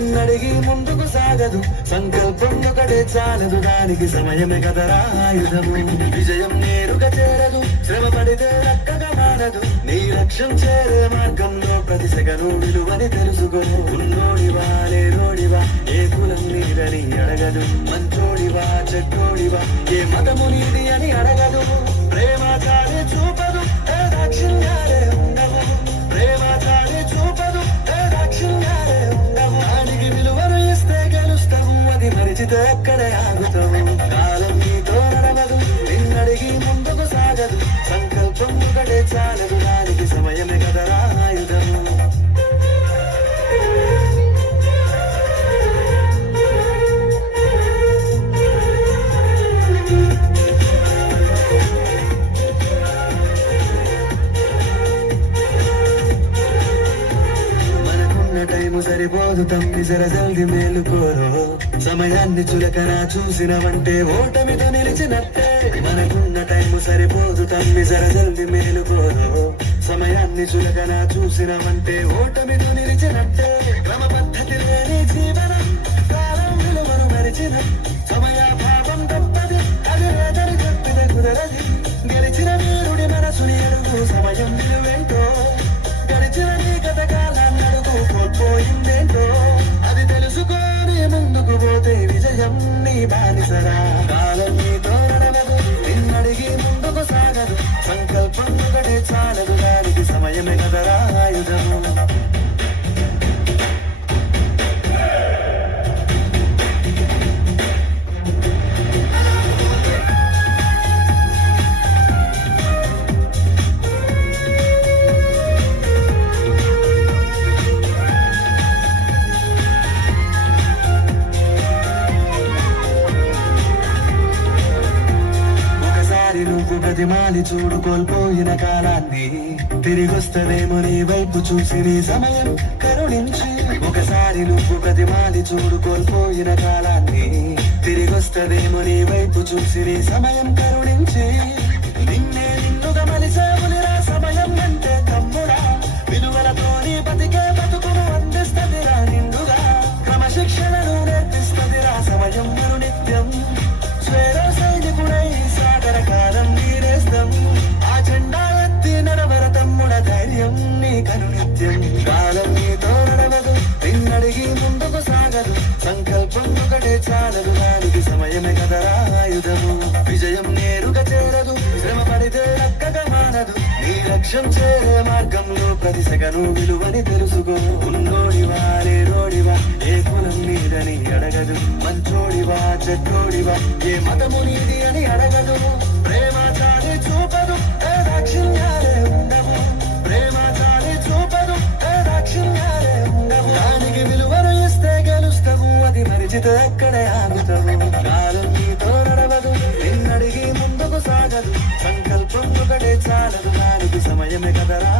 నిన్నడిగి ముందుకు సాగదు, సంకల్పం ఒకటే చాలదు, దానికి సమయమే కదరా ఆయుధము. విజయం నేరుగా చేరదు, శ్రమ పడితే రక్కగా మారదు, నీ లక్ష్యం చేరే మార్గంలో ప్రతి సెకను విలువని తెలుసుకో. ఉన్నోడివా లేనోడివా, ఏ కులం నీదని అడగదు, మంచోడివా చెడ్డోడివా, ఏ మతము నీది అని అడగదు. ప్రేమ చాలే చూపదు, ఏ దాక్షిణ్యాలే ఉండవు, ప్రేమ చాలే చూపదు, ఏ దాక్షిణ్యాలే ఉండవు. దానికి విలువను ఇస్తే గెలుస్తావు, అది మరిచితే అక్కడే ఆగుతావు. కాలం నీతో నడవదు, నిన్నడిగి ముందుకు సాగదు, సంకల్పం ఒకటే చాలదు, దానికి సమయమే కదరా ఆయుధము. సరిపోదు తమ్మి జర జల్ది మేలుకోరో, సమయాన్ని చులకన చూసినవంటే ఓటమితో నిలిచినట్టే. మనకున్న టైము సరిపోదు తమ్మి జర జల్ది మేలుకోరో, సమయాన్ని చులకన చూసినవంటే ఓటమితో నిలిచినట్టే. క్రమ పద్ధతి లేని జీవనం, కాలం విలువను మరిచిన, సమయాభావం తప్పది, అది లేదని చెప్పిన కుదరది. గెలిచిన వీరుడి మనసుని ఎరుగు, సమయం విలువేంటో, గడిచిన నీ గత కాలాన్ని అడుగు, కోల్పోయిందేంటో అది తెలుసుకొని ముందుకు పోతే విజయం నీ బానిసరా. కాలం నీతో నడవదు, నిన్నడిగి ముందుకు సాగదు, సంకల్పం ఒకటే చాలదు, దానికి సమయమే కదరా ఆయుధము. ప్రతిమాలి చూడు కోల్పోయిన కాలాన్ని, తిరిగొస్తదేమో నీ వైపు చూసి నీ సమయం కరుణించి. ఒకసారి నువ్వు ప్రతిమాలి చూడు కోల్పోయిన కాలాన్ని, తిరిగొస్తదేమో నీ వైపు చూసి నీ సమయం కరుణించి. నిన్నే నిన్నుగా మలిసేవులిరా సమయం అంటే తమ్ముడా, విలువలతో నీ బతికే బతుకును అందిస్తదిరా నిండుగా, క్రమశిక్షణను నేర్పిస్తదిరా సమయం మరు నిత్యం. స్వేరో సైనికుడై సాగర కాలం నీరేస్తాం, ఆ జెండా ఎత్తి నడవర తమ్ముడ ధైర్యం నీ కనునిత్యం. కాలం నీతో నడవదు, నిన్నడిగి ముందుకు సాగదు, సంకల్పం ఒకటే చాలదు, దానికి సమయమే కదరా ఆయుధము. విజయం నేరుగా చేరదు, శ్రమ పడితే రక్కగా మానదు, నీ లక్ష్యం చేరే మార్గంలో ప్రతి సెకను విలువని తెలుసుకో. ఉన్నోడివా లేనోడివా, ఏ కులం నీదని అడగదు, మంచోడివా చెడ్డోడివా, ఏ మతము నీది అని అడగదు. ప్రేమ చాలి చూపదు, ఏ దాక్షిణ్యాలే ఉండవు, ప్రేమ చాలి చూపదు, ఏ దాక్షిణ్యాలే ఉండవు. దానికి విలువను ఇస్తే గెలుస్తావు, అది మరిచితే అక్కడే ఆగుతావు. కాలం నీతో నడవదు, నిన్నడిగి ముందుకు సాగదు, సంకల్పం ఒకటే చాలదు, దానికి సమయమే కదరా